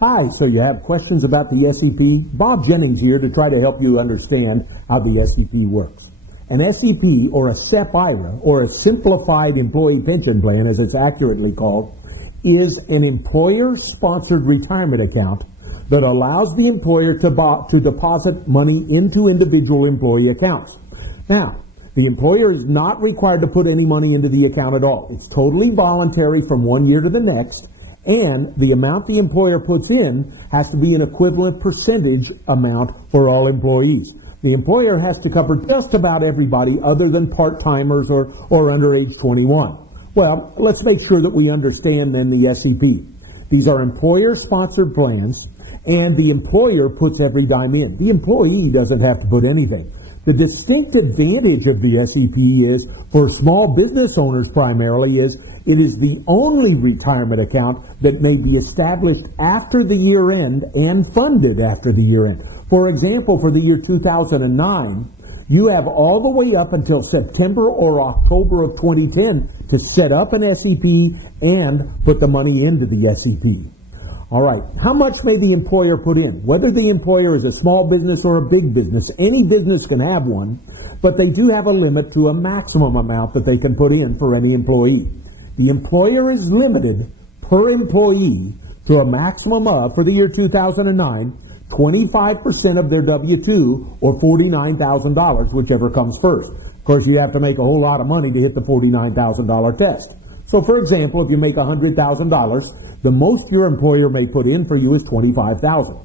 Hi, so you have questions about the SEP? Bob Jennings here to try to help you understand how the SEP works. An SEP, or a SEP-IRA, or a Simplified Employee Pension Plan, as it's accurately called, is an employer-sponsored retirement account that allows the employer to deposit money into individual employee accounts. Now, the employer is not required to put any money into the account at all. It's totally voluntary from one year to the next, and the amount the employer puts in has to be an equivalent percentage amount for all employees. The employer has to cover just about everybody other than part-timers or under age 21. Well, let's make sure that we understand then the SEP. These are employer-sponsored plans, and the employer puts every dime in. The employee doesn't have to put anything. The distinct advantage of the SEP is, for small business owners primarily, is it is the only retirement account that may be established after the year end and funded after the year end. For example, for the year 2009, you have all the way up until September or October of 2010 to set up an SEP and put the money into the SEP. All right, how much may the employer put in? Whether the employer is a small business or a big business, any business can have one, but they do have a limit to a maximum amount that they can put in for any employee. The employer is limited per employee to a maximum of, for the year 2009, 25% of their W-2 or $49,000, whichever comes first. Of course, you have to make a whole lot of money to hit the $49,000 test. So, for example, if you make $100,000, the most your employer may put in for you is $25,000,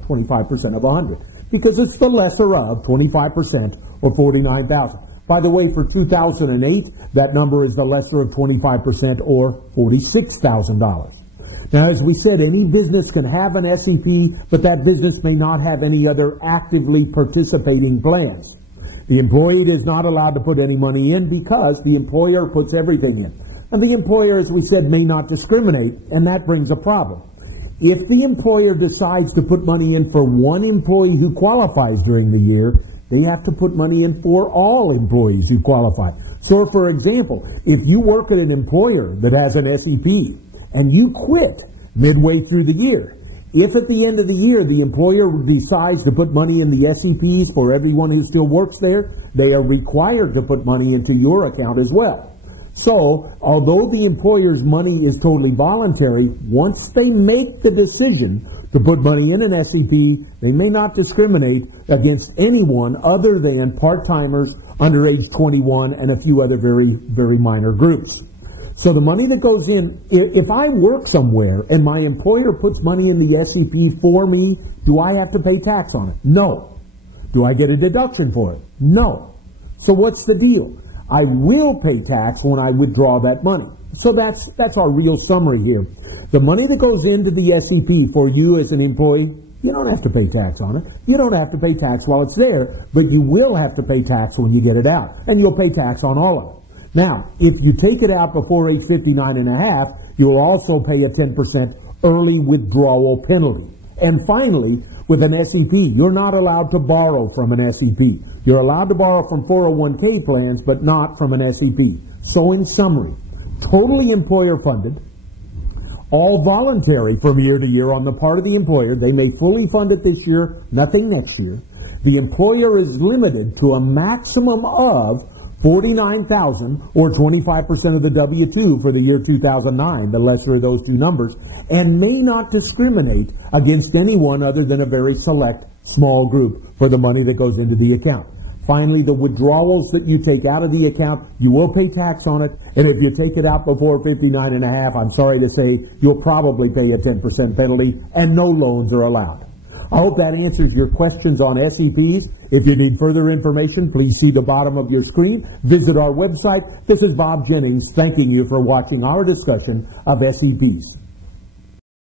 25% of 100, because it's the lesser of 25% or $49,000. By the way, for 2008, that number is the lesser of 25% or $46,000. Now, as we said, any business can have an SEP, but that business may not have any other actively participating plans. The employee is not allowed to put any money in because the employer puts everything in. And the employer, as we said, may not discriminate, and that brings a problem. If the employer decides to put money in for one employee who qualifies during the year, they have to put money in for all employees who qualify. So, for example, if you work at an employer that has an SEP and you quit midway through the year, if at the end of the year the employer decides to put money in the SEPs for everyone who still works there, they are required to put money into your account as well. So, although the employer's money is totally voluntary, once they make the decision to put money in an SEP, they may not discriminate against anyone other than part-timers under age 21 and a few other very, very minor groups. So the money that goes in, if I work somewhere and my employer puts money in the SEP for me, do I have to pay tax on it? No. Do I get a deduction for it? No. So what's the deal? I will pay tax when I withdraw that money. So that's our real summary here. The money that goes into the SEP for you as an employee, you don't have to pay tax on it. You don't have to pay tax while it's there, but you will have to pay tax when you get it out. And you'll pay tax on all of it. Now, if you take it out before age 59 and a half, you'll also pay a 10% early withdrawal penalty. And finally, with an SEP, you're not allowed to borrow from an SEP. You're allowed to borrow from 401k plans, but not from an SEP. So in summary, totally employer funded, all voluntary from year to year on the part of the employer. They may fully fund it this year, nothing next year. The employer is limited to a maximum of $49,000 or 25% of the W-2 for the year 2009, the lesser of those two numbers, and may not discriminate against anyone other than a very select small group for the money that goes into the account. Finally, the withdrawals that you take out of the account, you will pay tax on it, and if you take it out before 59 and a half, I'm sorry to say, you'll probably pay a 10% penalty, and no loans are allowed. I hope that answers your questions on SEPs. If you need further information, please see the bottom of your screen. Visit our website. This is Bob Jennings thanking you for watching our discussion of SEPs.